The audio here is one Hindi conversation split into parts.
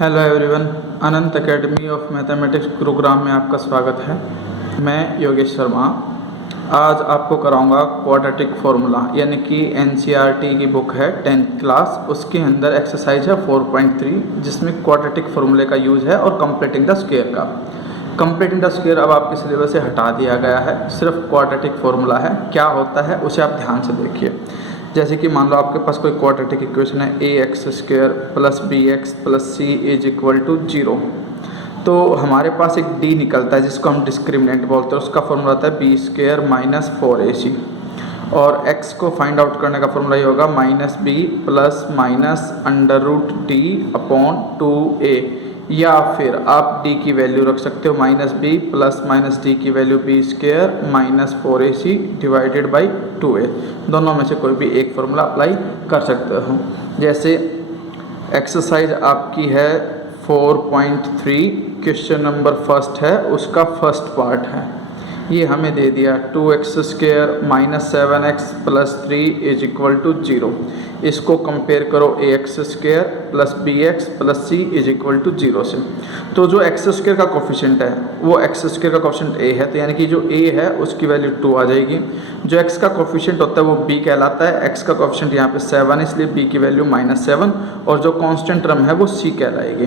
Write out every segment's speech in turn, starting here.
Hello everyone, Anant academy of mathematics Gurugram में आपका स्वागत है। मैं योगेश शर्मा आज आपको कराऊंगा क्वाड्रेटिक फार्मूला, यानी कि एनसीईआरटी की बुक है 10th क्लास, उसके अंदर एक्सरसाइज है 4.3 जिसमें क्वाड्रेटिक फार्मूले का यूज़ है और कंप्लीटिंग द स्क्वायर का। कंप्लीटिंग द स्क्वायर अब आपके सिलेबस से हटा दिया गया है, सिर्फ क्वाड्रेटिक फार्मूला है। क्या होता है उसे आप ध्यान से देखिए। जैसे कि मान लो आपके पास कोई क्वाड्रेटिक इक्वेशन है ax² plus bx plus c is equal to 0, तो हमारे पास एक d निकलता है जिसको हम डिस्क्रिमिनेंट बोलते हैं। उसका फॉर्मूला होता है b² माइनस 4ac, और x को फाइंड आउट करने का फॉर्मूला ये होगा -b plus minus √d upon 2a, या फिर आप d की वैल्यू रख सकते हो -b प्लस माइनस d की value b² minus 4ac divided by 2a। दोनों में से कोई भी एक फॉर्मूला अप्लाई कर सकते हो। जैसे एक्सरसाइज आपकी है 4.3, क्वेश्चन नंबर फर्स्ट है, उसका फर्स्ट पार्ट है। ये हमें दे दिया 2x² minus 7x plus 3 is equal to 0। इसको कंपेयर करो ax² plus bx plus c is equal to 0 से। तो जो x² का कोफिशिएंट है वो x² का कोफिशिएंट a है, तो यानी कि जो a है उसकी वैल्यू 2 आ जाएगी। जो x का कोफिशिएंट होता है वो b कहलाता है। x का कोफिशिएंट यहाँ पे 7 इसलिए b की वैल्यू -7, और जो कांस्टेंट टर्म है वो c कहलाएगी।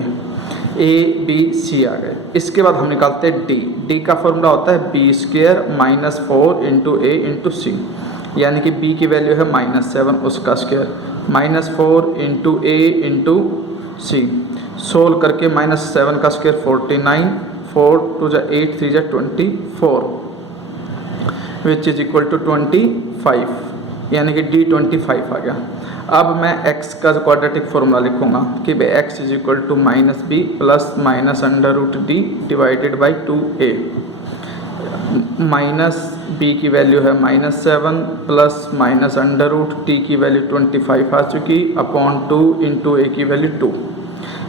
a b c आ गए। इसके बाद हम निकालते हैं d का फॉर्मूला होता है b² minus 4 into a into C, यानी कि b की वैल्यू है -7 उसका square, -4 into a into C. Solve करके -7 का स्क्वायर 49, 4 2 जा 8 3 जा 24 विच इज इक्वल टू 25, यानी कि d 25 आ गया। अब मैं x का क्वाड्रेटिक फार्मूला लिखूंगा कि भाई x is equal to -b plus minus √d divided by 2a। -b की वैल्यू है -7 प्लस माइनस √d की वैल्यू 25 आ चुकी अपॉन 2 इंटू a की वैल्यू 2,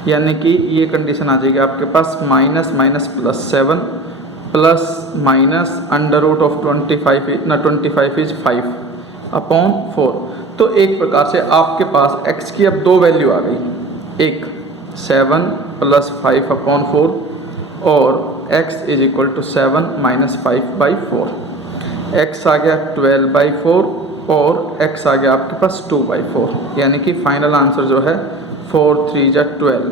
यानी कि ये कंडीशन आ जाएगी आपके पास -+7 प्लस माइनस √25 इज 5 अपॉन 4। तो एक प्रकार से आपके पास x की अब दो वैल्यू आ गई, एक 7 प्लस 5 अपॉन 4 और x is equal to 7 minus 5/4। x आ गया 12/4 और x आ गया आपके पास 2/4, यानी कि फाइनल आंसर जो है 4 3 जा 12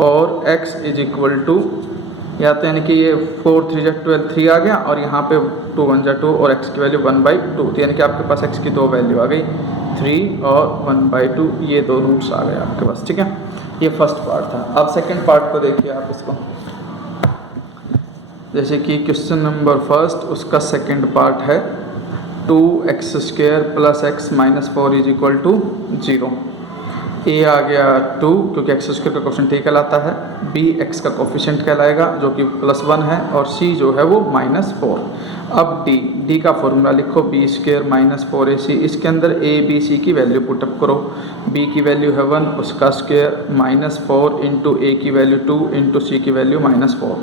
और x इज इक्वल टू, या तो यानी कि ये 4 3 जा 12 3 आ गया, और यहाँ पे 2 1 जा 2 और x की वैल्यू 1/2, तो यानी कि आपके पास x की दो वैल्यू आ गई 3 और 1/2, ये दो रूट्स आ गए आपके पास। ठीक है, ये फर्स्ट पार्ट था। अब सेकंड पार्ट को देखिए आप इसको। जैसे कि क्वेश्चन नंबर फर्स्ट उसका सेकंड पार्ट है 2x² plus x minus 4 is equal to 0। a आ गया 2 क्योंकि x² का कोफिशिएंट a कहलाता है, b x का कोफिशिएंट कहलाएगा जो कि +1 है, और c जो है वो -4। अब d का फॉर्मूला लिखो b² माइनस 4ac। इसके अंदर a b c की वैल्यू पुटअप करो। b की वैल्यू है 1, उसका स्क्वायर -4 इंटू a की वैल्यू 2 इंटू c की वैल्यू -4।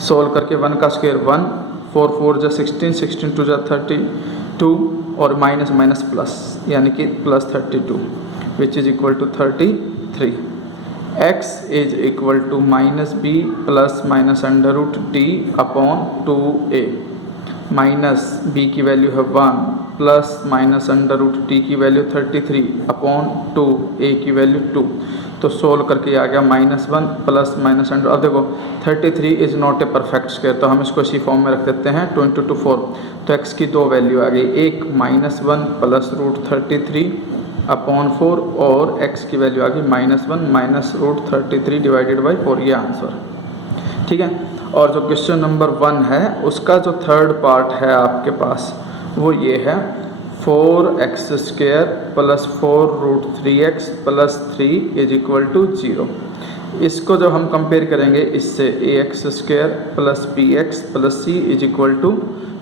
सोल्व करके 1 का स्क्वायर 1, 4 4 जा 16, 16 2 जा 32 और माइनस माइनस प्लस, यानी कि +32 which is equal to 33। x is equal to -b plus minus √d upon 2a, minus b की वैल्यू है 1 प्लस माइनस √d की वैल्यू 33 अपॉन 2a की वैल्यू 2। तो सोल्व करके आ गया -1 प्लस माइनस अंडर। अब देखो 33 is not a perfect square, तो हम इसको इसी फॉर्म में रख देते हैं 2 × 2 4। तो x की दो वैल्यू आ गई, एक -1 प्लस √33 अपॉन 4 और x की वैल्यू आ गई -1 माइनस √33 डिवाइडेड बाई 4, ये आंसर। ठीक है, और जो क्वेश्चन नंबर 1 है उसका जो थर्ड पार्ट है आपके पास वो ये है 4x² plus 4√3x plus 3 is equal to 0। इसको जब हम कंपेयर करेंगे इससे ax² plus bx plus c is equal to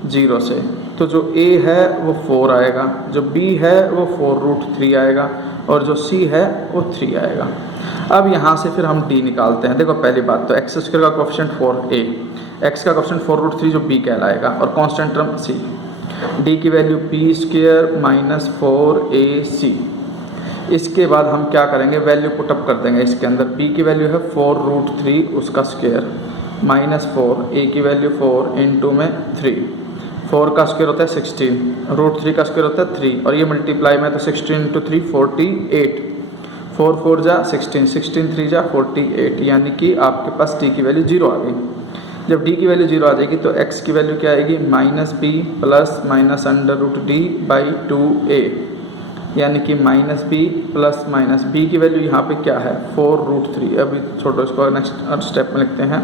0 से, तो जो a है वो 4 आएगा, जो b है वो 4√3 आएगा, और जो c है वो 3 आएगा। अब यहाँ से फिर हम d निकालते हैं। देखो पहली बात तो x² का कोफिशिएंट 4a, x का कोफिशिएंट 4√3 जो b कहलाएगा, और कांस्टेंट टर्म c। d की वैल्यू b² माइनस 4ac, इसके बाद हम क्या करेंगे, वैल्यू पुटअप कर देंगे इसके अंदर। b की वैल्यू है 4√3 उसका स्क्वायर -4, a की वैल्यू 4 इंटू में 3, 4 का स्क्वायर होता है 16, √3 का स्क्वायर होता है 3 और ये मल्टीप्लाई में तो 16 इंटू 3 48, 4 4 जा 16, 16 3 जा 48, यानी कि आपके पास t की वैल्यू 0 आ गई। जब d की वैल्यू 0 आ जाएगी तो x की वैल्यू क्या आएगी, -b प्लस माइनस √d/2a, यानी कि -b प्लस माइनस b की वैल्यू यहाँ पे क्या है 4√3। अभी छोड़ो इसको, नेक्स्ट स्टेप में लिखते हैं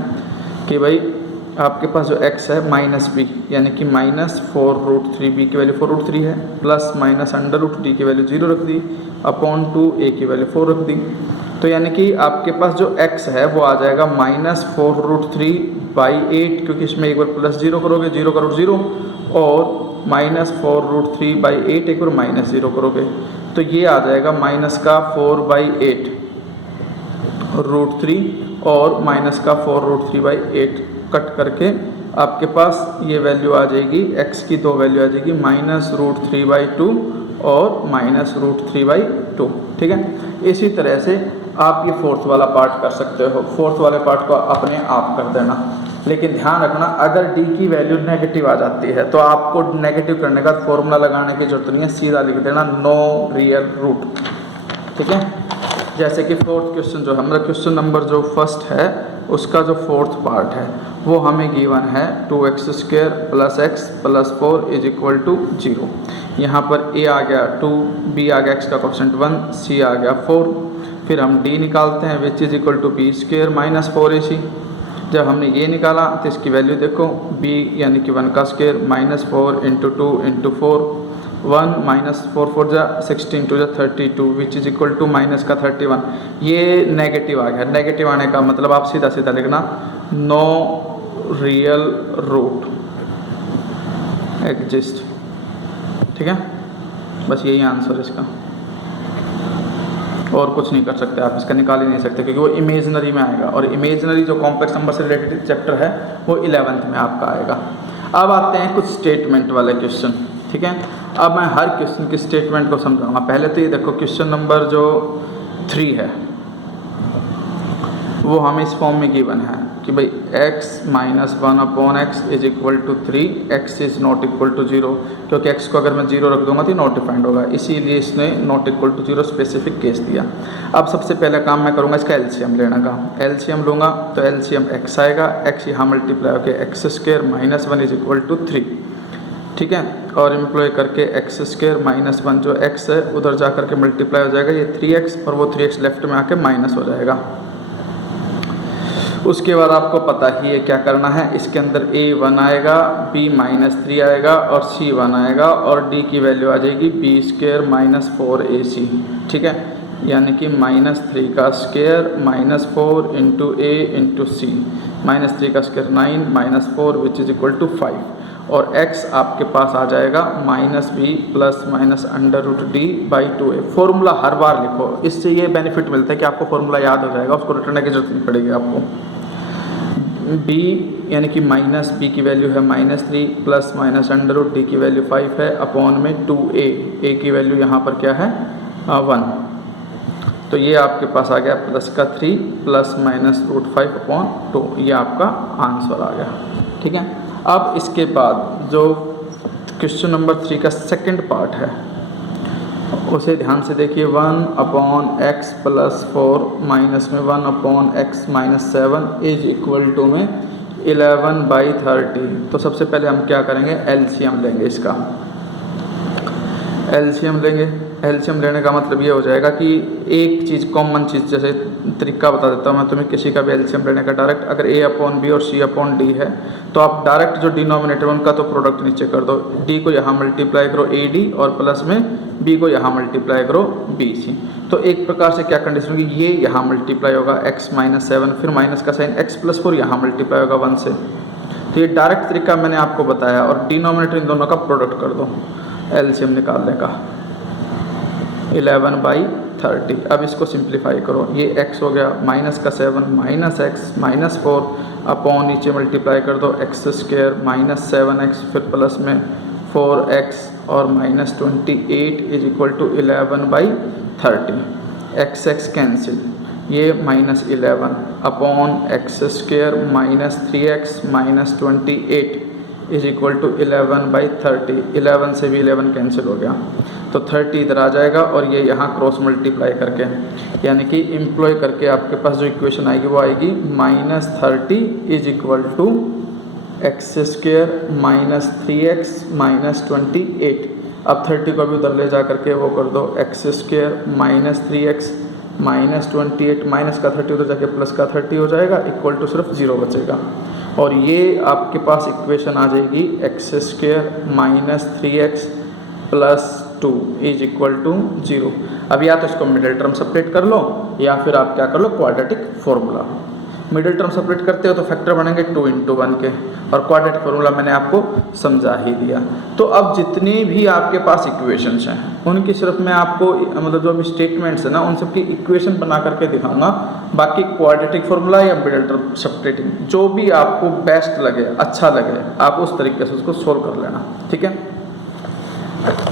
कि भाई आपके पास जो x है -b, यानी कि -4√3, b की वैल्यू 4√3 है, प्लस माइनस √d की वैल्यू 0 रख दी, अपॉन 2 a की वैल्यू 4 रख दी। तो यानी कि आपके पास जो x है वो आ जाएगा -4√3/8, क्योंकि इसमें एक बार प्लस 0 करोगे 0 का रूट 0, और -4√3/8 एक बार -0 करोगे तो ये आ जाएगा माइनस का 4/8 √3 और माइनस का 4√3/8 कट करके आपके पास ये वैल्यू आ जाएगी, x की दो वैल्यू आ जाएगी -√3/2 और -√3/2। ठीक है, इसी तरह से आप ये फोर्थ वाला पार्ट कर सकते हो। फोर्थ वाले पार्ट को अपने आप कर देना, लेकिन ध्यान रखना अगर d की वैल्यू नेगेटिव आ जाती है तो आपको नेगेटिव करने का फॉर्मूला लगाने की जरूरत नहीं है, सीधा लिख देना नो रियल रूट। ठीक है, जैसे कि फोर्थ क्वेश्चन जो है हमारा क्वेश्चन नंबर जो फर्स्ट है उसका जो फोर्थ पार्ट है वो हमें गिवन है 2x² + x + 4 = 0। यहाँ पर a आ गया 2, b आ गया x का कोएफिशिएंट 1, c आ गया 4। फिर हम d निकालते हैं विच is equal to b² - 4ac। जब हमने ये निकाला तो इसकी वैल्यू देखो, b यानी कि 1 का स्क्वायर -4 × 2 × 4, 1 -4 4 जा 16 2 जा 32 which is equal to minus का 31। ये नेगेटिव आ गया, नेगेटिव आने का मतलब आप सीधा सीधा लिखना नो रियल रूट एग्जिस्ट। ठीक है, बस यही आंसर इसका, और कुछ नहीं कर सकते आप, इसका निकाल ही नहीं सकते क्योंकि वो इमेजनरी में आएगा, और इमेजनरी जो कॉम्प्लेक्स नंबर से रिलेटेड चैप्टर है वो 11th में आपका आएगा। अब आते हैं कुछ स्टेटमेंट वाले क्वेश्चन। ठीक है, अब मैं हर क्वेश्चन की स्टेटमेंट को समझाऊंगा। पहले तो ये देखो क्वेश्चन नंबर जो 3 है वो हमें इस फॉर्म में गिवन है कि भाई x - 1/x = 3, x is not equal to 0, क्योंकि x को अगर मैं 0 रख दूंगा तो नॉट डिफाइंड होगा, इसीलिए इसने not equal to 0 specific case दिया। अब सबसे पहला काम मैं करूंगा इसका एलसीएम लेने का। एलसीएम लूँगा तो एलसीएम x आएगा, x यहाँ मल्टीप्लाई होकर x² - 1 = 3। ठीक है, और एम्प्लॉय करके x² - 1 जो x है उधर जा करके मल्टीप्लाई हो जाएगा, ये 3x और वो 3x लेफ्ट में आके माइनस हो जाएगा। उसके बाद आपको पता ही है क्या करना है, इसके अंदर a 1 आएगा, b -3 आएगा और c 1 आएगा, और d की वैल्यू आ जाएगी b² - 4ac। ठीक है, यानी कि -3 का स्क्वायर -4 × a × c, -3 का square 9 - 4 which is equal to 5, और x आपके पास आ जाएगा -b plus minus √d/2a। Formula हर बार लिखो, इससे ये बेनिफिट मिलता है कि आपको फॉर्मूला याद हो जाएगा, उसको रटने की जरूरत नहीं पड़ेगी आपको। b यानी कि -b की वैल्यू है -3 प्लस माइनस √d की वैल्यू 5 है, अपॉन में 2a, a की वैल्यू यहाँ पर क्या है 1, तो ये आपके पास आ गया प्लस का 3 प्लस माइनस √5/2, ये आपका आंसर आ गया। ठीक है, अब इसके बाद जो क्वेश्चन नंबर 3 का सेकंड पार्ट है उसे ध्यान से देखिए। 1/x + 4 माइनस में 1/x - 7 = में 11/30। तो सबसे पहले हम क्या करेंगे, एलसीएम लेंगे इसका। एलसीएम लेंगे, एलसीएम लेने का मतलब ये हो जाएगा कि एक चीज़ कॉमन चीज़, जैसे तरीका बता देता हूँ मैं तुम्हें किसी का भी एलसीएम लेने का डायरेक्ट, अगर a/b और c/d है तो आप डायरेक्ट जो डिनोमिनेटर उनका तो प्रोडक्ट नीचे कर दो, d को यहाँ मल्टीप्लाई करो ad और प्लस में b को यहाँ मल्टीप्लाई करो bc। तो एक प्रकार से क्या कंडीशन होगी, ये यहाँ मल्टीप्लाई होगा x - 7, फिर माइनस का साइन x + 4 यहाँ मल्टीप्लाई होगा 1 से। तो ये डायरेक्ट तरीका मैंने आपको बताया, और डिनोमिनेटर इन दोनों का प्रोडक्ट कर दो एलसीएम निकालने का 11/30। अब इसको सिंप्लीफाई करो, ये x हो गया -7 -x -4 अपॉन नीचे मल्टीप्लाई कर दो x² - 7x फिर प्लस में 4x और -28 = 11/30। 30, एक्स एक्स कैंसिल, ये -11 upon x square minus 3x minus 28 is equal to 11/30। 11 से भी 11 कैंसिल हो गया तो 30 इधर आ जाएगा और ये यहाँ क्रॉस मल्टीप्लाई करके, यानी कि एम्प्लॉय करके आपके पास जो इक्वेशन आएगी वो आएगी -30 is equal to x square minus 3x minus 28। अब 30 को भी उधर ले जा करके वो कर दो, x square minus 3x minus 28, minus का 30 उधर जाके प्लस का 30 हो जाएगा, इक्वल टू सिर्फ 0 बचेगा। और ये आपके पास इक्वेशन आ जाएगी x square minus 3x plus 2 is equal to 0। अब या तो इसको मिडिल टर्म सेपरेट कर लो या फिर आप क्या कर लो, quadratic formula. Middle term separate करते हो तो फैक्टर बनेंगे 2 × 1 के, और क्वाड्रेटिक फॉर्मूला मैंने आपको समझा ही दिया। तो अब जितनी भी आपके पास इक्वेशंस हैं उनकी सिर्फ मैं आपको मतलब जो भी स्टेटमेंट्स है ना उन सबकी इक्वेशन बना करके दिखाऊंगा। बाकी क्वाड्रेटिक फॉर्मूला या मिडिल टर्म सेपरेटिंग जो भी आपको बेस्ट लगे, अच्छा लगे, आप उस तरीके से उसको सोल्व कर लेना, ठीक है।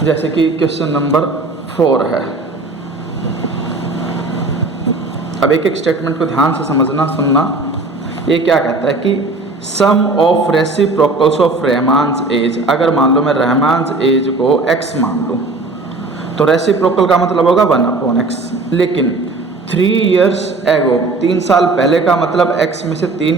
जैसे कि क्वेश्चन नंबर 4 है। अब एक एक स्टेटमेंट को ध्यान से समझना, सुनना। ये क्या कहता है कि sum of reciprocals of रहमान्स as, अगर मान लो मैं रहमान्स एज को x मान लूँ तो रेसिप्रोकल का मतलब होगा 1/x, लेकिन 3 years एगो 3 साल पहले का मतलब x में से 3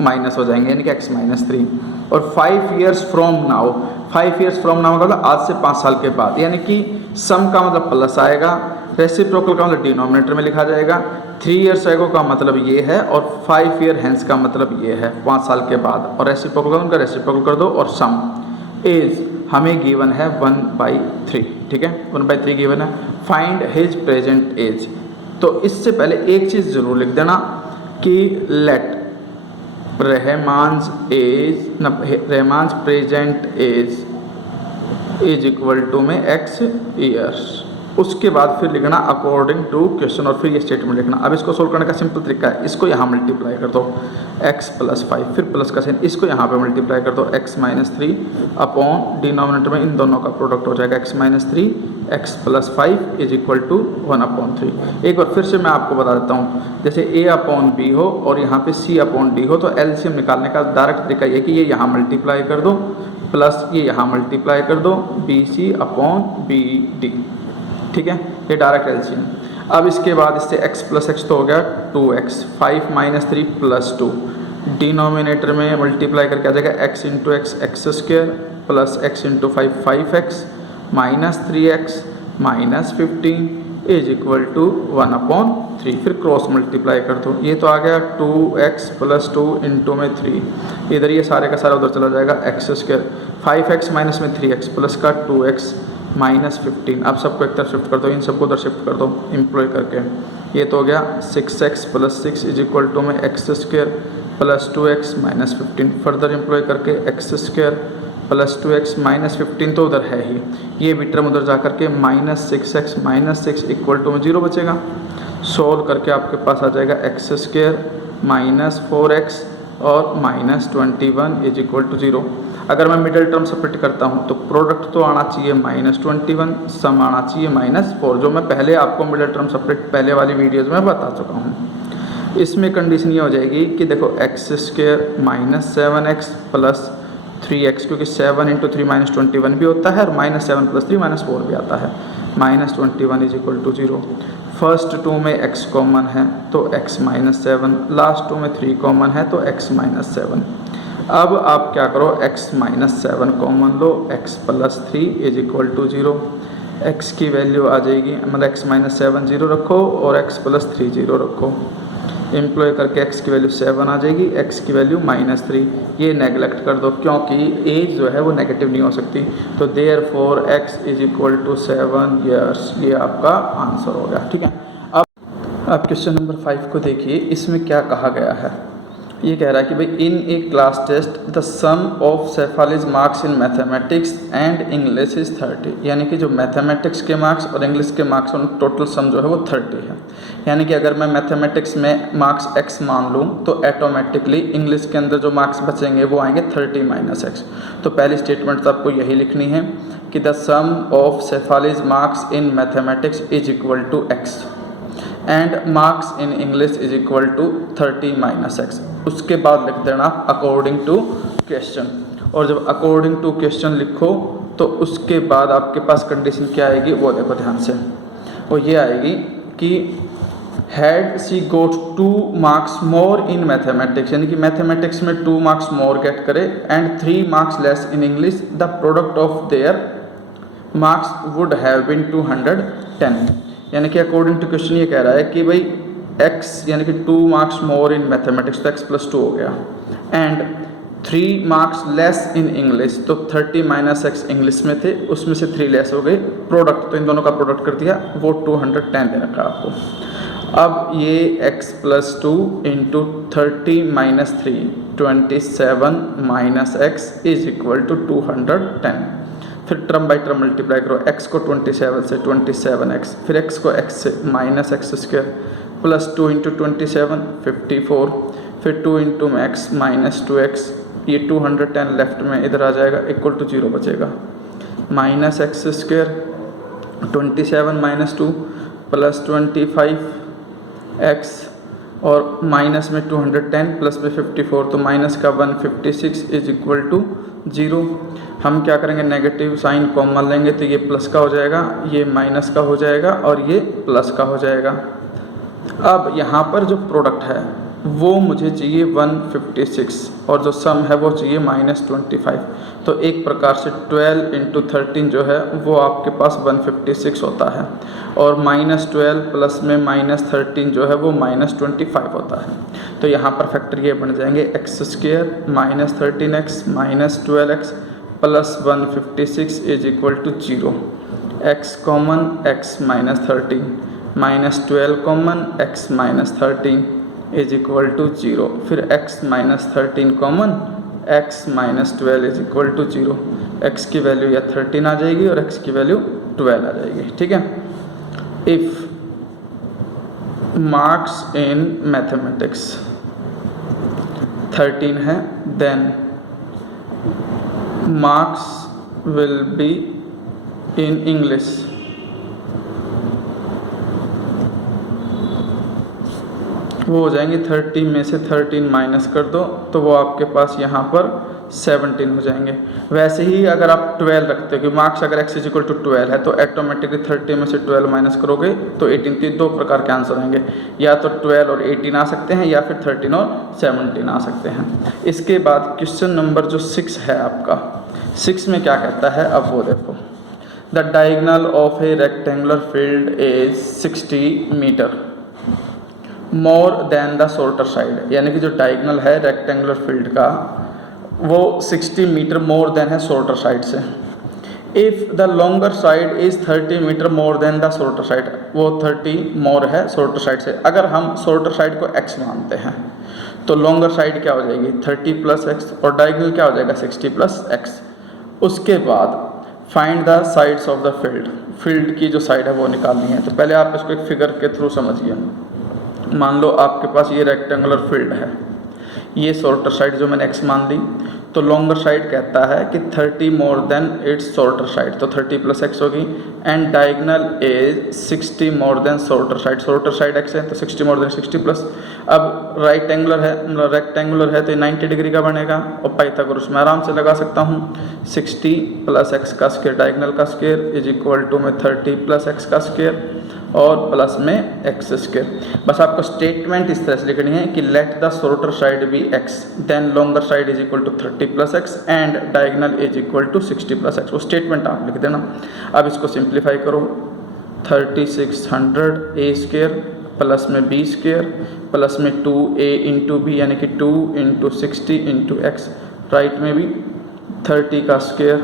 माइनस हो जाएंगे, यानी कि x -3। और 5 years from now, 5 years from now का मतलब आज से 5 साल के बाद, यानी कि सम का मतलब प्लस आएगा, रेसिप्रोकल का मतलब डिनोमिनेटर में लिखा जाएगा, 3 years एगो का मतलब ये है और 5 year हेंस का मतलब ये है 5 साल के बाद। और रेसिप्रोकल का उनका रेसिप्रोकल कर दो, और सम एज हमें गिवन है 1/3, ठीक है, 1/3 गिवन है। Find his present age. तो इससे पहले एक चीज़ ज़रूर लिख देना कि लेट रहमान्स एज न Rahman's present age is equal to में x ईयर्स। उसके बाद फिर लिखना अकॉर्डिंग टू क्वेश्चन, और फिर ये स्टेटमेंट लिखना। अब इसको सोल्व करने का सिंपल तरीका है, इसको यहाँ मल्टीप्लाई कर दो x + 5, फिर प्लस का साइन, इसको यहाँ पे मल्टीप्लाई कर दो x -3 अपॉन डिनोमिनेटर में इन दोनों का प्रोडक्ट हो जाएगा x -3 x + 5 is equal to 1/3। एक बार फिर से मैं आपको बता देता हूँ, जैसे a/b हो और यहाँ पे c/d हो तो एलसीएम निकालने का डायरेक्ट तरीका ये कि ये यहाँ मल्टीप्लाई कर दो प्लस ये यहाँ मल्टीप्लाई कर दो bc/bd, ठीक है, ये डायरेक्ट एलसीएम। अब इसके बाद इससे x + x तो हो गया 2x, 5 - 3 + 2, डिनोमिनेटर में मल्टीप्लाई करके आ जाएगा x × x x² plus x × 5 5x minus 3x minus 15 is equal to 1/3। फिर क्रॉस मल्टीप्लाई कर दो, ये तो आ गया 2x + 2 × में 3, इधर ये सारे का सारा उधर चला जाएगा x², 5x माइनस में 3x प्लस का 2x माइनस 15। अब सबको एक तरफ शिफ्ट कर दो, इन सबको उधर शिफ्ट कर दो एम्प्लॉय करके, ये तो हो गया 6x + 6 इज इक्वल टू में x² plus 2x minus 15। Further employ करके x² प्लस 2x माइनस 15 तो उधर है ही, ये भी टर्म उधर जा करके -6x माइनस 6 इक्वल टू में 0 बचेगा। सोल्व करके आपके पास आ जाएगा x² माइनस 4x और माइनस 21 इज इक्वल टू 0। अगर मैं मिडिल टर्म सेपरेट करता हूँ तो प्रोडक्ट तो आना चाहिए -21, सम आना चाहिए -4, जो मैं पहले आपको मिडिल टर्म सेपरेट पहले वाली वीडियोज़ में बता चुका हूँ। इसमें कंडीशन ये हो जाएगी कि देखो x² -7x प्लस 3x, क्योंकि 7 × 3 -21 भी होता है और -7 + 3 -4 भी आता है, -21 इज इक्वल टू 0। फर्स्ट 2 में x कॉमन है तो x -7, लास्ट 2 में 3 कॉमन है तो x -7। अब आप क्या करो, x -7 कॉमन लो, x + 3 is equal to 0। x की वैल्यू आ जाएगी, मतलब x -7 0 रखो और x + 3 0 रखो, एम्प्लॉय करके x की वैल्यू 7 आ जाएगी, x की वैल्यू -3। ये नेगलेक्ट कर दो क्योंकि एज जो है वो नेगेटिव नहीं हो सकती, तो therefore x is equal to 7 years, ये आपका आंसर हो गया, ठीक है। अब क्वेश्चन नंबर 5 को देखिए, इसमें क्या कहा गया है। ये कह रहा है कि भाई in a class test the sum of Shefali's marks in mathematics and English is 30, यानी कि जो मैथमेटिक्स के मार्क्स और इंग्लिश के मार्क्स उन टोटल सम जो है वो 30 है। यानी कि अगर मैं मैथमेटिक्स में मार्क्स x मान लूँ तो ऑटोमेटिकली इंग्लिश के अंदर जो मार्क्स बचेंगे वो आएंगे 30 माइनस x। तो पहली स्टेटमेंट तो आपको यही लिखनी है कि the sum of Shefali's marks in mathematics is equal to x and marks in English is equal to 30 minus x। उसके बाद लिख देना अकॉर्डिंग टू क्वेश्चन, और जब अकॉर्डिंग टू क्वेश्चन लिखो तो उसके बाद आपके पास कंडीशन क्या आएगी वो देखो ध्यान से, और ये आएगी कि had she got 2 marks more in mathematics, यानी कि मैथमेटिक्स में 2 मार्क्स मोर गेट करे and 3 marks less in English, the product of their marks would have been 210। यानी कि अकॉर्डिंग टू क्वेश्चन ये कह रहा है कि भाई x यानी कि 2 मार्क्स मोर इन मैथमेटिक्स तो x+2 हो गया, and 3 marks less in English तो 30 माइनस x इंग्लिश में थे उसमें से 3 लेस हो गए, प्रोडक्ट तो इन दोनों का प्रोडक्ट कर दिया वो 210 दे रखा आपको। अब ये x+2 into 30 minus 3 27 minus x is equal to 210। फिर टर्म बाई टर्म मल्टीप्लाई करो, x को 27 से 27x, फिर x को x से माइनस x² प्लस 2 इंटू 27 54, फिर 2 इंटू x माइनस 2x, ये 210 लेफ्ट में इधर आ जाएगा इक्वल टू 0 बचेगा, minus x² 27 minus 2 plus 25x और माइनस में 210 प्लस में 54 तो माइनस का 156 इज इक्वल टू 0। हम क्या करेंगे, नेगेटिव साइन कॉमन लेंगे तो ये प्लस का हो जाएगा, ये माइनस का हो जाएगा और ये प्लस का हो जाएगा। अब यहाँ पर जो प्रोडक्ट है वो मुझे चाहिए 156 और जो सम है वो चाहिए -25। तो एक प्रकार से 12 इंटू 13 जो है वो आपके पास 156 होता है, और -12 प्लस में -13 जो है वो -25 होता है। तो यहाँ पर फैक्टर ये बन जाएंगे x² minus 13x minus 12x plus 156 is equal to 0, x common x minus 13 minus 12 common x minus 13 is equal to 0, फिर x minus 13 common x minus 12 is equal to 0। x की वैल्यू या 13 आ जाएगी और x की वैल्यू 12 आ जाएगी, ठीक है। इफ मार्क्स इन मैथमेटिक्स 13 है then marks will be in English वो हो जाएंगे 30 में से 13 माइनस कर दो तो वो आपके पास यहाँ पर 17 हो जाएंगे। वैसे ही अगर आप 12 रखते हो कि मार्क्स अगर x इक्वल टू 12 है तो ऑटोमेटिकली 30 में से 12 माइनस करोगे तो 18। तो दो प्रकार के आंसर होंगे, या तो 12 और 18 आ सकते हैं या फिर 13 और 17 आ सकते हैं। इसके बाद क्वेश्चन नंबर जो 6 है आपका, 6 में क्या कहता है अब वो देखो। The diagonal of a rectangular field is 60 metre more than the shorter side, यानी कि जो डायगोनल है रेक्टेंगुलर फील्ड का वो 60 मीटर मोर देन है शॉर्टर साइड से। If the longer side is 30 metre more than the shorter side, वो 30 मोर है शॉर्टर साइड से। अगर हम शॉर्टर साइड को x मानते हैं तो लॉन्गर साइड क्या हो जाएगी 30 प्लस x और डायगोनल क्या हो जाएगा 60 प्लस x। उसके बाद find the sides of the field, field की जो साइड है वो निकालनी है। तो पहले आप इसको एक फिगर के थ्रू समझिए। मान लो आपके पास ये रेक्टेंगुलर फील्ड है, ये शॉर्टर साइड जो मैंने x मान ली, तो लॉन्गर साइड कहता है कि 30 more than it's shorter side, तो 30 प्लस x होगी, and diagonal is 60 more than shorter side, shorter side x है तो 60 मोर देन 60 प्लस। अब रेक्टेंगुलर है तो 90 डिग्री का बनेगा और पाइथागोरस में आराम से लगा सकता हूँ। 60 प्लस x का स्क्वायर डायगोनल का स्क्वायर इज इक्वल टू में 30 प्लस x का स्क्वायर और प्लस में x स्क्वायर। बस आपको स्टेटमेंट इस तरह से लिखनी है कि let the shorter side be x then longer side is equal to 30 plus x and diagonal is equal to 60 plus x। वो स्टेटमेंट आप लिख देना। अब इसको सिंप्लीफाई करो, 3600 a स्क्वायर प्लस में b स्क्वायर प्लस में 2a इंटू बी यानी कि 2 इंटू 60 इंटू x, राइट में भी 30 का स्क्वायर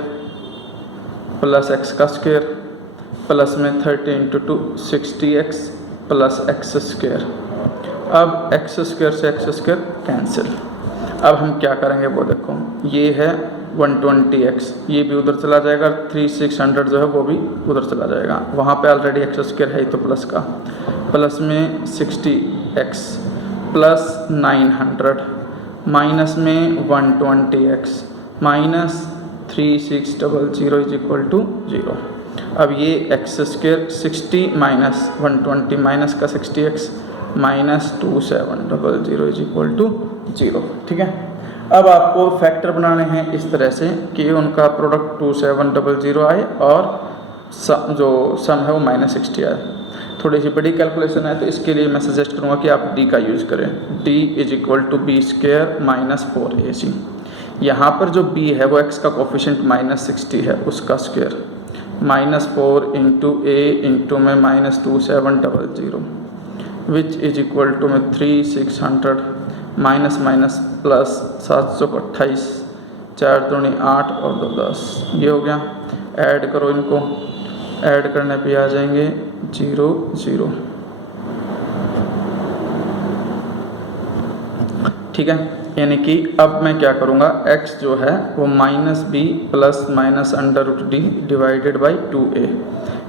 प्लस x का स्क्वायर प्लस में 30 into 2 60x plus x square. अब एक्स स्क्वायर से एक्स स्क्वायर कैंसिल। अब हम क्या करेंगे वो देखो, ये है 120x, ये भी उधर चला जाएगा, 3600 जो है वो भी उधर चला जाएगा, वहाँ पे ऑलरेडी एक्स स्क्वायर है तो प्लस का, प्लस में 60x प्लस 900 माइनस में 120x minus 3600 is equal to 0। अब ये एक्स स्क्वायर 60 माइनस 120 माइनस का 60x minus 2700 is equal to 0। ठीक है, अब आपको फैक्टर बनाने हैं इस तरह से कि उनका प्रोडक्ट 2700 आए और जो सम है वो -60 आए। थोड़ी सी बड़ी कैलकुलेशन है तो इसके लिए मैं सजेस्ट करूँगा कि आप d का यूज़ करें, d is equal to b square minus 4ac। यहाँ पर जो b है वो x का कोफिशिएंट -60 है, उसका स्क्वायर -4 इंटू a इंटू में -2700 विच इज इक्वल टू में 3600 माइनस माइनस प्लस 728, 4 दूनी 8 और 2 10, ये हो गया। ऐड करो इनको, ऐड करने पे आ जाएंगे 0 0। ठीक है, यानी कि अब मैं क्या करूँगा, x जो है वो -b plus minus √d divided by 2a,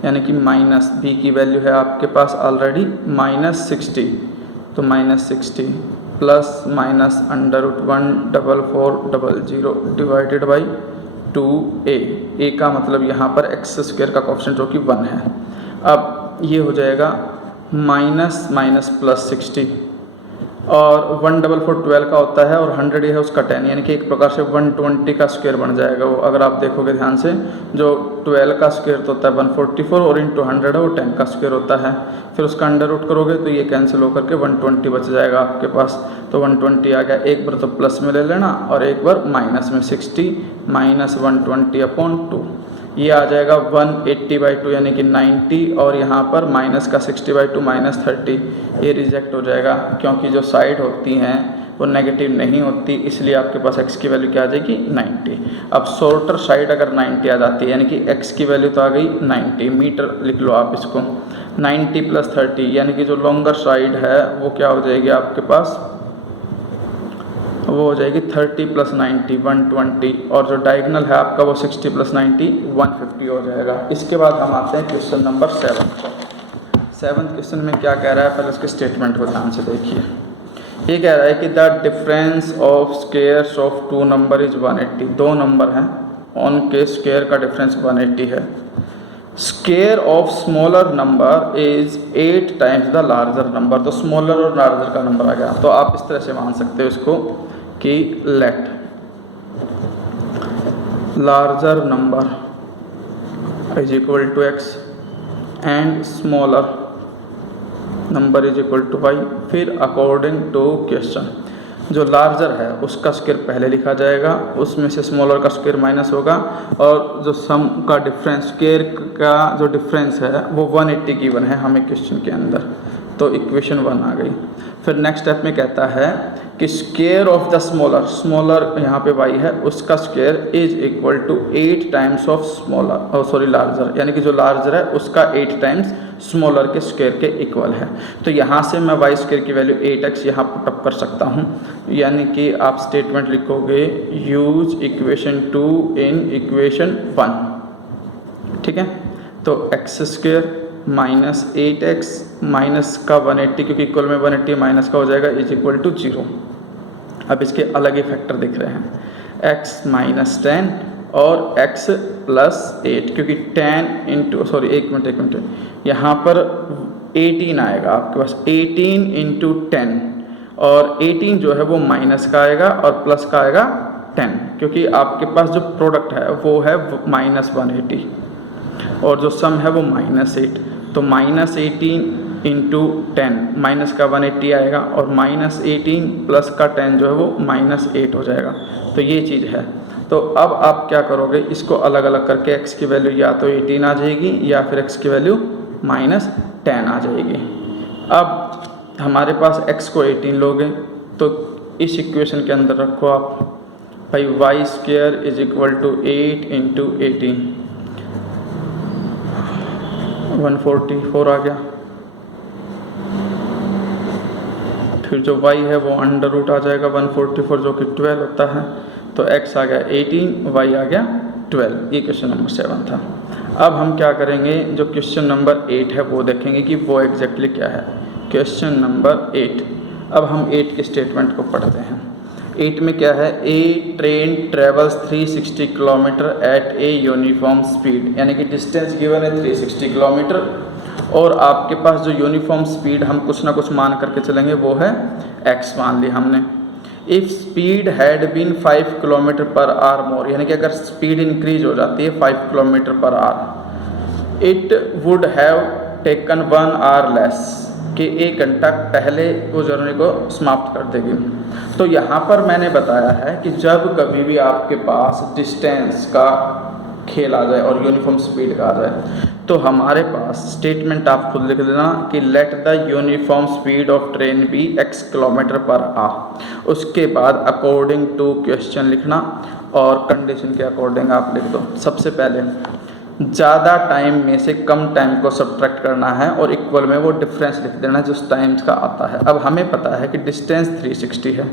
यानी कि -b की वैल्यू है आपके पास ऑलरेडी -60, तो -60 plus minus √14400 divided by 2a, a का मतलब यहाँ पर एक्स स्क्वायर का कोफिशिएंट जो कि 1 है। अब ये हो जाएगा माइनस माइनस प्लस 60 और 14412 का होता है और 100 ये है उसका 10, यानी कि एक प्रकार से 120 का स्क्वायर बन जाएगा वो। अगर आप देखोगे ध्यान से, जो 12 का स्क्वायर तो होता है 144 और इंटू 100 है वो 10 का स्क्वायर होता है। फिर उसका अंडर रूट करोगे तो ये कैंसिल होकर के 120 बच जाएगा आपके पास, तो 120 आ गया। एक बार तो प्लस में ले लेना और एक बार माइनस में, 60 माइनस 120/2, ये आ जाएगा 180/2 यानी कि 90, और यहाँ पर माइनस का 60/2 -30, ये रिजेक्ट हो जाएगा क्योंकि जो साइड होती हैं वो नेगेटिव नहीं होती, इसलिए आपके पास x की वैल्यू क्या आ जाएगी 90। अब शॉर्टर साइड अगर 90 आ जाती है यानी कि x की वैल्यू तो आ गई 90 मीटर, लिख लो आप इसको, 90 + 30 यानी कि जो लॉन्गर साइड है वो क्या हो जाएगी आपके पास, वो हो जाएगी 30 + 90 120, और जो डायगोनल है आपका वो 60 + 90 150 हो जाएगा। इसके बाद हम आते हैं क्वेश्चन नंबर 7 पर। 7th क्वेश्चन में क्या कह रहा है, पहले उसके स्टेटमेंट को ध्यान से देखिए। ये कह रहा है कि the difference of squares of 2 number is 180। 2 number हैं, उनके स्क्वायर का डिफरेंस 180 है। Square of smaller number is 8 times the larger number, तो स्मॉलर और लार्जर का नंबर आ गया। तो आप इस तरह से मान सकते हो इसको कि let larger number is equal to x and smaller number is equal to y। फिर अकॉर्डिंग टू क्वेश्चन जो लार्जर है उसका स्क्वायर पहले लिखा जाएगा, उसमें से स्मॉलर का स्क्वायर माइनस होगा, और जो सम का डिफरेंस, स्क्वायर का जो डिफरेंस है वो 180 गिवन है हमें क्वेश्चन के अंदर, तो इक्वेशन 1 आ गई। फिर नेक्स्ट स्टेप में कहता है कि square of the smaller, smaller यहाँ पे y है, उसका square is equal to 8 times of smaller, larger, यानी कि जो लार्जर है उसका 8 टाइम्स स्मॉलर के स्क्वायर के इक्वल है। तो यहाँ से मैं y स्क्वायर की वैल्यू 8x यहाँ पुटअप कर सकता हूँ, यानी कि आप स्टेटमेंट लिखोगे यूज इक्वेशन 2 इन इक्वेशन 1। ठीक है, तो x square minus 8x minus का 180, क्योंकि इक्वल में 180 माइनस का हो जाएगा, इज इक्वल टू 0। अब इसके अलग ही फैक्टर दिख रहे हैं, x - 10 और x + 8, क्योंकि 10 इंटू एक मिनट यहाँ पर 18 आएगा आपके पास, 18 इंटू 10, और 18 जो है वो माइनस का आएगा और प्लस का आएगा 10, क्योंकि आपके पास जो प्रोडक्ट है वो है -180 और जो सम है वो -8, तो -18 इंटू 10 माइनस का 180 आएगा, और -18 प्लस का 10 जो है वो -8 हो जाएगा। तो ये चीज़ है। तो अब आप क्या करोगे, इसको अलग अलग करके x की वैल्यू या तो 18 आ जाएगी या फिर x की वैल्यू -10 आ जाएगी। अब हमारे पास x को 18 लोगे तो इस इक्वेशन के अंदर रखो आप भाई y² is equal to 8 into 18, 144 आ गया, फिर जो y है वो अंडर रूट आ जाएगा 144 जो कि 12 होता है, तो x आ गया 18, y आ गया 12। ये क्वेश्चन नंबर 7 था। अब हम क्या करेंगे, जो क्वेश्चन नंबर 8 है वो देखेंगे कि वो एग्जैक्टली क्या है। क्वेश्चन नंबर 8, अब हम 8 के स्टेटमेंट को पढ़ते हैं। 8 में क्या है, a train travels 360 kilometre at a uniform speed, यानी कि डिस्टेंस गिवन है 360 किलोमीटर और आपके पास जो यूनिफॉर्म स्पीड हम कुछ ना कुछ मान करके चलेंगे वो है x मान ली हमने। If speed had been 5 kilometre per hour more, यानी कि अगर स्पीड इंक्रीज हो जाती है 5 kilometre per our, it would have taken 1 hour less, कि 1 घंटा पहले वो जर्नी को समाप्त कर देगी। तो यहाँ पर मैंने बताया है कि जब कभी भी आपके पास डिस्टेंस का खेल आ जाए और यूनिफॉर्म स्पीड का आ जाए तो हमारे पास स्टेटमेंट आप खुद लिख देना कि let the uniform speed of train be x kilometre per hour. उसके बाद अकॉर्डिंग टू क्वेश्चन लिखना और कंडीशन के अकॉर्डिंग आप लिख दो। सबसे पहले ज़्यादा टाइम में से कम टाइम को सब्ट्रैक्ट करना है और इक्वल में वो डिफरेंस लिख देना जो टाइम्स का आता है। अब हमें पता है कि डिस्टेंस 360 है,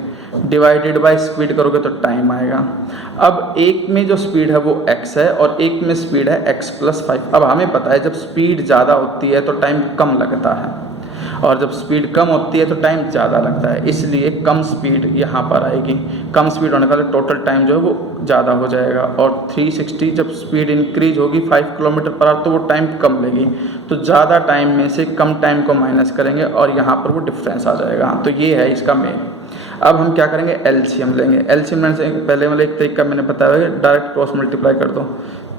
डिवाइडेड बाय स्पीड करोगे तो टाइम आएगा। अब एक में जो स्पीड है वो x है और एक में स्पीड है x+5। अब हमें पता है जब स्पीड ज़्यादा होती है तो टाइम कम लगता है और जब स्पीड कम होती है तो टाइम ज़्यादा लगता है, इसलिए कम स्पीड यहाँ पर आएगी। कम स्पीड होने का टोटल टाइम जो है वो ज़्यादा हो जाएगा और 360 जब स्पीड इंक्रीज होगी 5 किलोमीटर पर आवर तो वो टाइम कम लेगी, तो ज़्यादा टाइम में से कम टाइम को माइनस करेंगे और यहाँ पर वो डिफरेंस आ जाएगा। तो ये है इसका मेन। अब हम क्या करेंगे, एलसीएम लेंगे। एलसीएम लेने से पहले वाले एक तरीका मैंने बताया है, डायरेक्ट क्रॉस मल्टीप्लाई कर दो।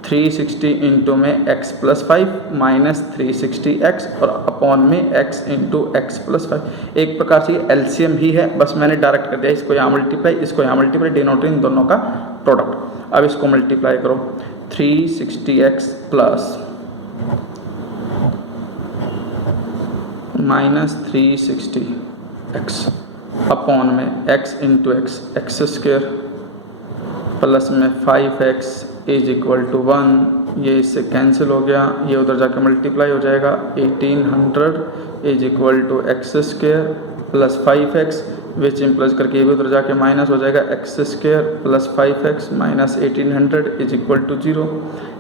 360 इंटू में x+5 माइनस 360x और अपॉन में x इंटू x+5। एक प्रकार से एलसीएम ही है, बस मैंने डायरेक्ट कर दिया, इसको यहाँ मल्टीप्लाई, इसको यहाँ मल्टीप्लाई, डिनोटर इन दोनों का प्रोडक्ट। अब इसको मल्टीप्लाई करो, 360x plus minus 360x upon में x into x square plus में 5x इज इक्वल टू 1। ये इससे कैंसिल हो गया, ये उधर जाके मल्टीप्लाई हो जाएगा। 1800 is equal to x square plus 5x, which implies करके ये भी उधर जाके माइनस हो जाएगा, x square plus 5x minus 1800 is equal to 0।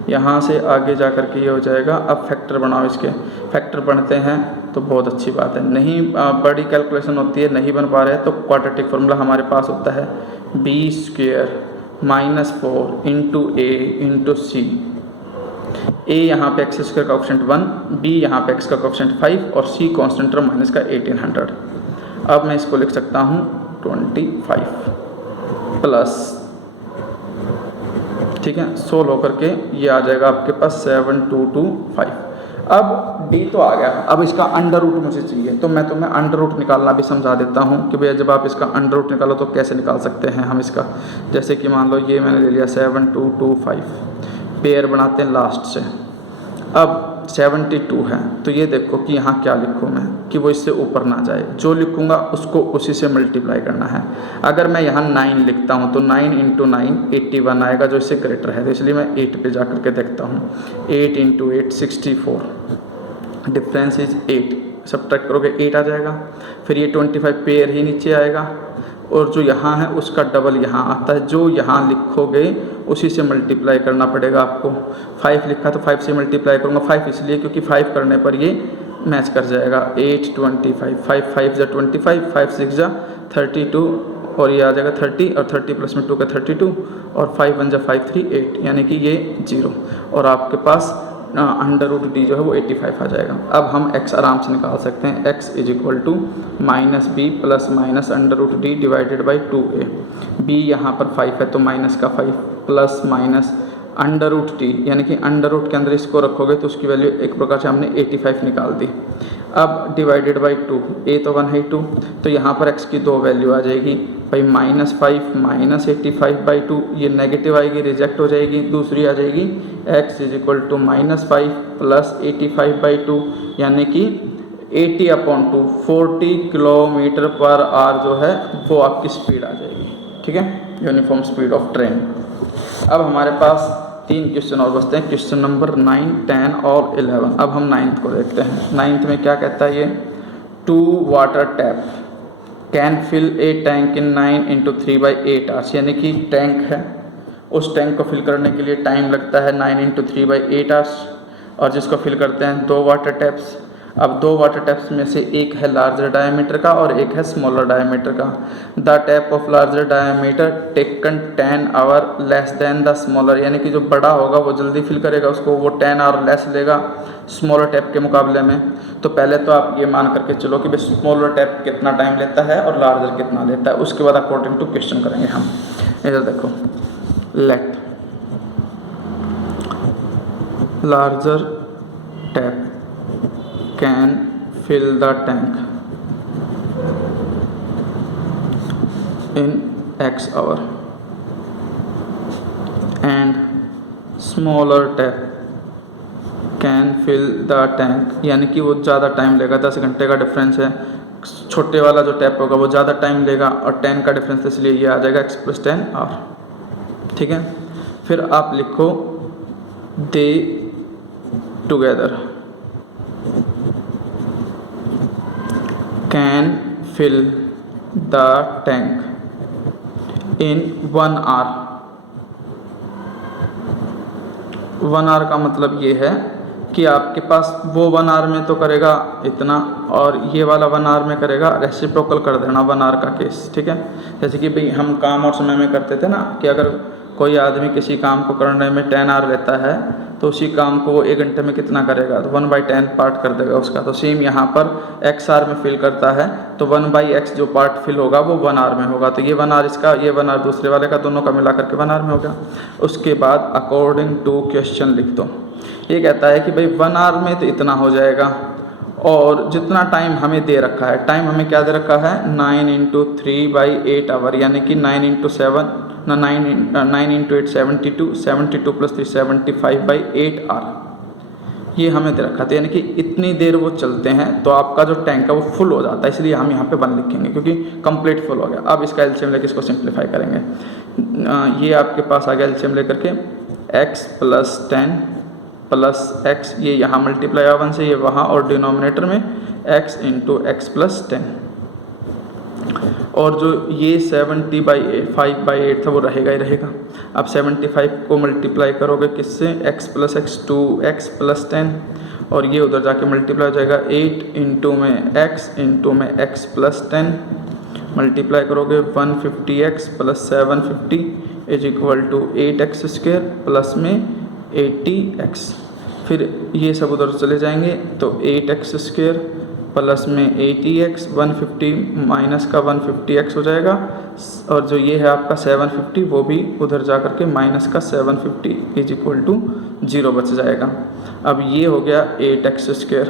यहाँ से आगे जा करके ये हो जाएगा। अब फैक्टर बनाओ, इसके फैक्टर बनते हैं तो बहुत अच्छी बात है। नहीं बड़ी कैलकुलेशन होती है, नहीं बन पा रहे हैं तो क्वाड्रेटिक फार्मूला हमारे पास होता है बी स्क्वायर माइनस 4 इंटू ए इंटू सी। ए यहाँ पे एक्स स्क्वायर का कोएफिशिएंट 1, बी यहाँ पे एक्स का कोएफिशिएंट 5 और सी कांस्टेंट टर्म माइनस का 1800। अब मैं इसको लिख सकता हूँ 25 प्लस, ठीक है, 16 होकर के ये आ जाएगा आपके पास 7225। अब डी तो आ गया, अब इसका अंडर रूट मुझे चाहिए, तो मैं तुम्हें अंडर रूट निकालना भी समझा देता हूँ कि भैया जब आप इसका अंडर रूट निकालो तो कैसे निकाल सकते हैं हम इसका। जैसे कि मान लो ये मैंने ले लिया 7225, पेयर बनाते हैं लास्ट से। अब 72 है तो ये देखो कि यहाँ क्या लिखूँ मैं कि वो इससे ऊपर ना जाए, जो लिखूँगा उसको उसी से मल्टीप्लाई करना है। अगर मैं यहाँ 9 लिखता हूँ तो 9 इंटू 9 81 आएगा, जो इससे ग्रेटर है, तो इसलिए मैं 8 पे जा करके देखता हूँ। 8 इंटू 8 64, डिफरेंस इज 8, सब्ट्रैक्ट करोगे 8 आ जाएगा। फिर ये 25 पेयर ही नीचे आएगा और जो यहाँ है उसका डबल यहाँ आता है, जो यहाँ लिखोगे उसी से मल्टीप्लाई करना पड़ेगा आपको। 5 लिखा तो 5 से मल्टीप्लाई करूँगा, 5 इसलिए क्योंकि 5 करने पर ये मैच कर जाएगा। 8 25, 5 5 जा 25, 5 6 जा 32 और ये आ जाएगा 30 और 30 प्लस में 2 का 32 और 5 1 जा 5 3 8, यानी कि ये 0 और आपके पास अंडर रूट डी जो है वो 85 आ जाएगा। अब हम x आराम से निकाल सकते हैं, x is equal to minus b plus minus under root d divided by 2a। b यहाँ पर 5 है तो माइनस का 5 plus minus under root t, यानी कि अंडर रूट के अंदर इसको रखोगे तो उसकी वैल्यू एक प्रकार से हमने 85 निकाल दी। अब डिवाइडेड बाई 2, a तो 1 है 2, तो यहाँ पर x की 2 वैल्यू आ जाएगी भाई, -5 माइनस 85/2, ये नेगेटिव आएगी, रिजेक्ट हो जाएगी। दूसरी आ जाएगी x is equal to -5 plus 85/2, यानी कि 80/2 40 किलोमीटर पर आवर जो है वो आपकी स्पीड आ जाएगी, ठीक है, यूनिफॉर्म स्पीड ऑफ ट्रेन। अब हमारे पास 3 क्वेश्चन और बचते हैं, क्वेश्चन नंबर 9, 10 और 11। अब हम 9th को देखते हैं। 9th में क्या कहता है ये, 2 water tap can fill a tank in 9 × 3/8 hours, यानी कि टैंक है, उस टैंक को फिल करने के लिए टाइम लगता है 9 × 3/8 आवर्स, और जिसको फिल करते हैं 2 वाटर टैप्स। अब 2 वाटर टैप्स में से एक है लार्जर डायमीटर का और एक है स्मॉलर डायमीटर का। The tap of larger diameter taken 10 our less than the smaller, यानी कि जो बड़ा होगा वो जल्दी फिल करेगा उसको, वो 10 आवर लेस लेगा स्मॉलर टैप के मुकाबले में। तो पहले तो आप ये मान करके चलो कि भाई स्मॉलर टैप कितना टाइम लेता है और लार्जर कितना लेता है, उसके बाद अकॉर्डिंग टू क्वेश्चन करेंगे हम। इधर देखो, late larger tap can fill the tank in X hour and smaller tap can fill the tank, यानी कि वो ज़्यादा टाइम लेगा, 10 घंटे का डिफरेंस है, छोटे वाला जो टैप होगा वो ज़्यादा टाइम लेगा और 10 का डिफरेंस, इसलिए ये आ जाएगा X + 10 आवर। ठीक है, फिर आप लिखो they together can fill the tank in 1 hour. 1 hour का मतलब ये है कि आपके पास वो 1 आवर में तो करेगा इतना और ये वाला 1 आवर में करेगा, रेसिप्रोकल कर देना 1 आवर का केस। ठीक है, जैसे कि भाई हम काम और समय में करते थे ना कि अगर कोई आदमी किसी काम को करने में 10 आवर लेता है तो उसी काम को वो 1 घंटे में कितना करेगा, तो 1/10 पार्ट कर देगा उसका। तो सेम यहाँ पर x आवर में फिल करता है तो 1/x जो पार्ट फिल होगा वो 1 आवर में होगा। तो ये 1 आवर इसका, ये 1 आवर दूसरे वाले का, दोनों का मिला करके 1 आवर में हो गया। उसके बाद अकॉर्डिंग टू क्वेश्चन लिख दो। ये कहता है कि भाई 1 आवर में तो इतना हो जाएगा और जितना टाइम हमें दे रखा है, टाइम हमें क्या दे रखा है 9 × 3/8 आवर, यानी कि 9 × 7 ना 9 × 8 72, 72 + 3 75/8 आवर ये हमें दे रखा था, यानी कि इतनी देर वो चलते हैं तो आपका जो टैंक है वो फुल हो जाता है, इसलिए हम यहाँ पे 1 लिखेंगे क्योंकि कंप्लीट फुल हो गया। अब इसका एलसीएम लेकर इसको सिंप्लीफाई करेंगे। ये आपके पास आ गया एलसीएम लेकर के x + 10 + x, ये यहाँ मल्टीप्लाई 1 से ये वहाँ, और डिनोमिनेटर में x × x + 10, और जो ये 70/5/8 था वो रहेगा ही रहेगा। अब 75 को मल्टीप्लाई करोगे किससे, x + x 2x + 10, और ये उधर जाके मल्टीप्लाई हो जाएगा 8 × में x × x + 10, मल्टीप्लाई करोगे 150x + 750 = 8x² प्लस में 80x, फिर ये सब उधर चले जाएंगे तो 8x² प्लस में 80x, 150 माइनस का 150x हो जाएगा, और जो ये है आपका 750 वो भी उधर जा कर के माइनस का 750 = 0 बच जाएगा। अब ये हो गया 8x²,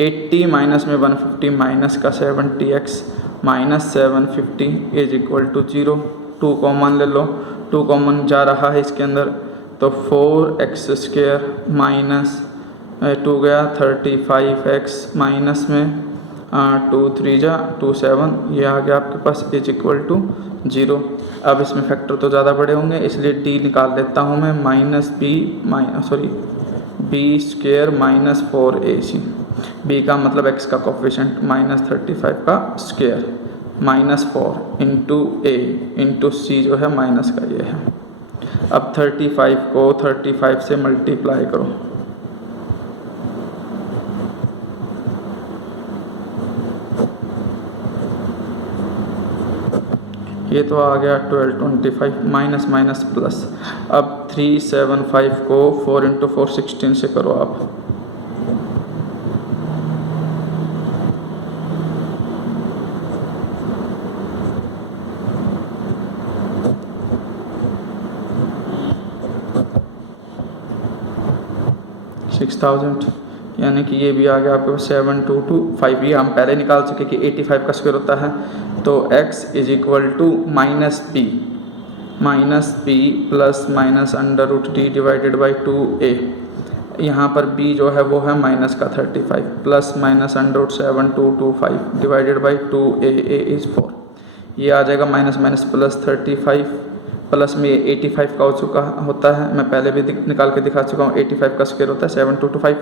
80 माइनस में 150 माइनस का 70x माइनस 750 = 0। 2 कॉमन ले लो, 2 कॉमन जा रहा है इसके अंदर, तो 4x² माइनस 2 गया 35x माइनस में 2 3 जा 2 7, ये आ गया आपके पास = 0। अब इसमें फैक्टर तो ज़्यादा बड़े होंगे इसलिए d निकाल देता हूँ मैं, b² - 4ac, b का मतलब x का कोफिशिएंट -35 का स्क्वायर -4 × a × c जो है माइनस का ये है। अब 35 को 35 से मल्टीप्लाई करो, ये तो आ गया 12 25 माइनस माइनस प्लस। अब 375 को 4 × 4 16 से करो आप, $6000, यानी कि ये भी आ गया आपके पास 7225। ये हम पहले निकाल चुके कि 85 का स्क्वायर होता है, तो x = -b plus minus √d / 2a। यहाँ पर b जो है वो है माइनस का 35 प्लस माइनस √7225 / 2a, a = 4। ये आ जाएगा माइनस माइनस प्लस 35 प्लस में 85 का हो चुका होता है, मैं पहले भी निकाल के दिखा चुका हूँ। 85 का स्क्वायर होता है 7225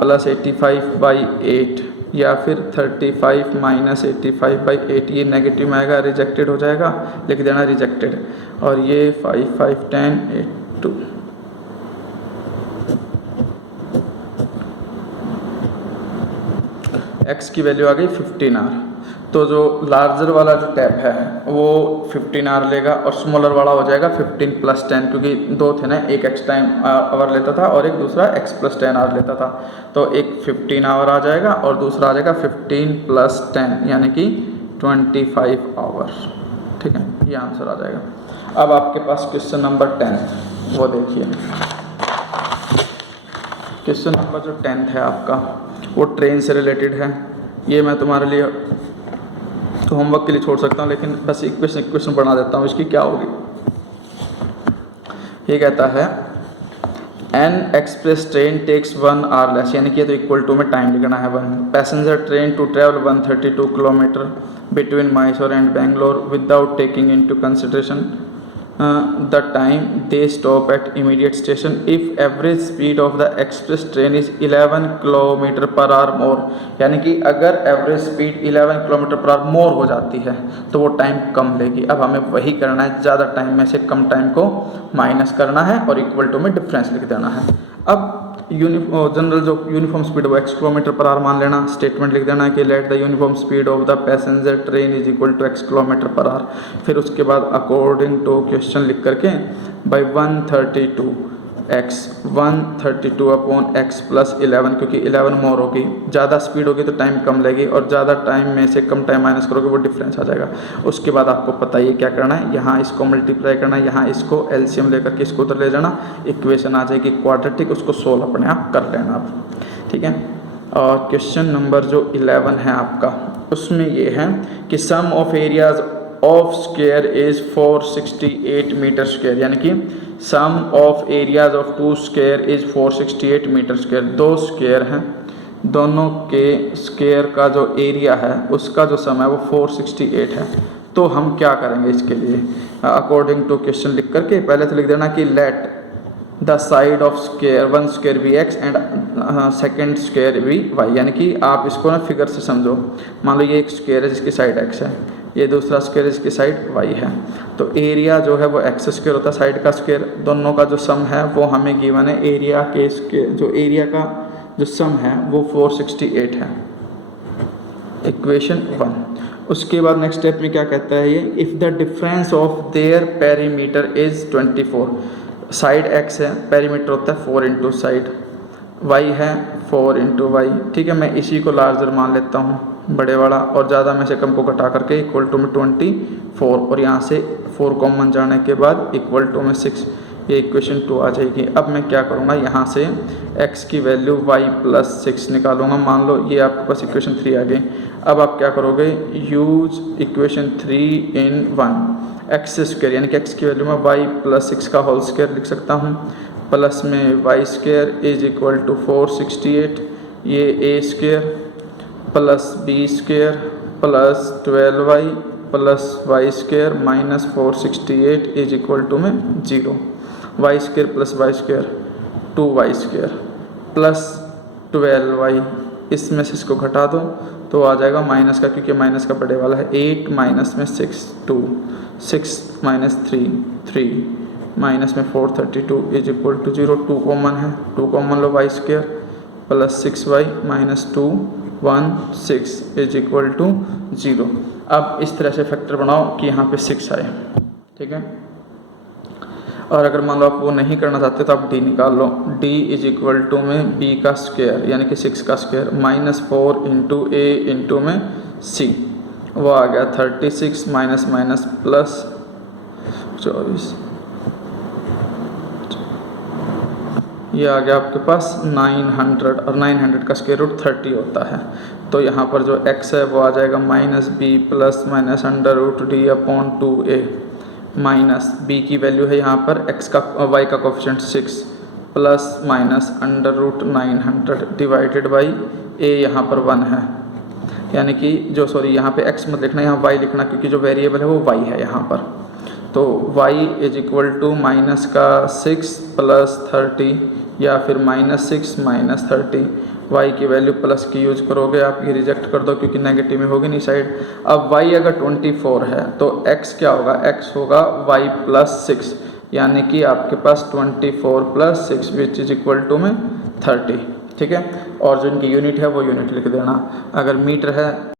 प्लस 85/8 या फिर 35 माइनस 85/8, ये नेगेटिव में आएगा, रिजेक्टेड हो जाएगा, लिख देना रिजेक्टेड। और ये 5 5 10 8 2, x की वैल्यू आ गई 15R। तो जो लार्जर वाला जो टैप है वो 15R लेगा और स्मॉलर वाला हो जाएगा 15 + 10, क्योंकि दो थे ना, एक x टाइम आवर लेता था और एक दूसरा x + 10 आवर लेता था। तो एक 15 आवर आ जाएगा और दूसरा आ जाएगा 15 + 10 यानी कि 25 आवर। ठीक है, ये आंसर आ जाएगा। अब आपके पास क्वेश्चन नंबर 10, वो देखिए। क्वेश्चन नंबर जो 10 है आपका वो ट्रेन से रिलेटेड है। ये मैं तुम्हारे लिए तो होमवर्क के लिए छोड़ सकता हूँ, लेकिन बस इक्वेशन बना देता हूँ इसकी क्या होगी। ये कहता है an express train takes 1 hour less, यानी कि तो इक्वल टू में टाइम लिखना है 1। Passenger train to travel 132 kilometre between Mysore and Bangalore without taking into consideration the time they stop at immediate station if average speed of the express train is 11 km/h more, यानी कि अगर एवरेज स्पीड 11 km/h मोर हो जाती है तो वो टाइम कम लेगी। अब हमें वही करना है, ज़्यादा टाइम में से कम टाइम को माइनस करना है और इक्वल टू में डिफरेंस लिख देना है। अब जनरल जो यूनिफॉर्म स्पीड वो x km/h मान लेना, स्टेटमेंट लिख देना है कि let the uniform speed of the passenger train is equal to x km/h। फिर उसके बाद अकॉर्डिंग टू क्वेश्चन लिख करके बाई 132 अपॉन x + 11, क्योंकि 11 मोर होगी, ज़्यादा स्पीड होगी तो टाइम कम लगेगी और ज़्यादा टाइम में से कम टाइम माइनस करोगे वो डिफरेंस आ जाएगा। उसके बाद आपको पता ही क्या करना है, यहाँ इसको मल्टीप्लाई करना है, यहाँ इसको एलसीएम लेकर के इसको उधर ले जाना, इक्वेशन आ जाएगी क्वाड्रेटिक, उसको सोल्व अपने आप कर लेना आप। ठीक है, और क्वेश्चन नंबर जो 11 है आपका, उसमें ये है कि sum of areas of square is 468 metre square, यानी कि sum of areas of 2 square is 468 metre square. दो स्क्वायर हैं, दोनों के स्क्वायर का जो एरिया है उसका जो सम है वो 468 है। तो हम क्या करेंगे इसके लिए, अकॉर्डिंग टू क्वेश्चन लिख करके पहले तो लिख देना कि let the side of square 1 square भी x एंड सेकेंड स्क्वायर भी y, यानी कि आप इसको ना फिगर से समझो। मान लो ये एक स्क्वायर है जिसकी साइड x है, ये दूसरा स्क्वायर है जिसकी साइड y है। तो एरिया जो है वो x स्क्वायर होता है, साइड का स्क्वायर, दोनों का जो सम है वो हमें गिवन है। एरिया के स्क्वायर, जो एरिया का जो सम है वो 468 है, इक्वेशन 1। उसके बाद नेक्स्ट स्टेप में क्या कहता है ये, if the difference of their perimeter is 24, side x है, पेरीमीटर होता है 4 इंटू साइड, y है 4 इंटू वाई। ठीक है, मैं इसी को लार्जर मान लेता हूँ, बड़े वाला, और ज़्यादा में से कम को घटा करके इक्वल टू में 24, और यहाँ से 4 कॉमन जाने के बाद इक्वल टू में 6, ये इक्वेशन 2 आ जाएगी। अब मैं क्या करूँगा, यहाँ से x की वैल्यू y + 6 निकालूंगा। मान लो ये आपके पास इक्वेशन 3 आ गई। अब आप क्या करोगे, use equation 3 in 1, x square यानी कि x की वैल्यू में y + 6 का होल स्क्वायर लिख सकता हूँ, प्लस में y square is equal to 468, ये a square plus b square plus 12y plus y square minus 468 is equal to में 0, y square plus y square 2y square plus 12y, इसमें से इसको घटा दो तो आ जाएगा माइनस का, क्योंकि माइनस का बड़े वाला है, 8 माइनस में 6 2, 6 माइनस 3 3 माइनस में 432 इज इक्वल टू 0, 2 कॉमन है, 2 कॉमन लो, y square plus 6y minus 2 1 6 is equal to 0। अब इस तरह से फैक्टर बनाओ कि यहाँ पे 6 आए। ठीक है, और अगर मान लो आप वो नहीं करना चाहते तो आप d निकाल लो, d इज इक्वल टू में b का स्क्वायर यानी कि 6 का square minus 4 into a into में c, वो आ गया 36 माइनस माइनस प्लस 24, ये आ गया आपके पास 900, और 900 का स्क्वायर रूट 30 होता है। तो यहाँ पर जो x है वो आ जाएगा minus b plus minus √d upon 2a, minus b की वैल्यू है यहाँ पर x का y का coefficient 6 plus minus √900 divided by a, यहाँ पर 1 है, यानी कि जो सॉरी यहाँ पे x मत लिखना, यहाँ y लिखना, क्योंकि जो वेरिएबल है वो y है यहाँ पर। तो y is equal to minus का 6 प्लस 30 या फिर माइनस 6 माइनस 30 y की वैल्यू प्लस की यूज करोगे आप, ये रिजेक्ट कर दो क्योंकि नेगेटिव में होगी नहीं साइड। अब y अगर 24 है तो x क्या होगा, x होगा y प्लस 6, यानी कि आपके पास 24 plus 6 which is equal to में 30। ठीक है, और जो इनकी यूनिट है वो यूनिट लिख देना। अगर मीटर है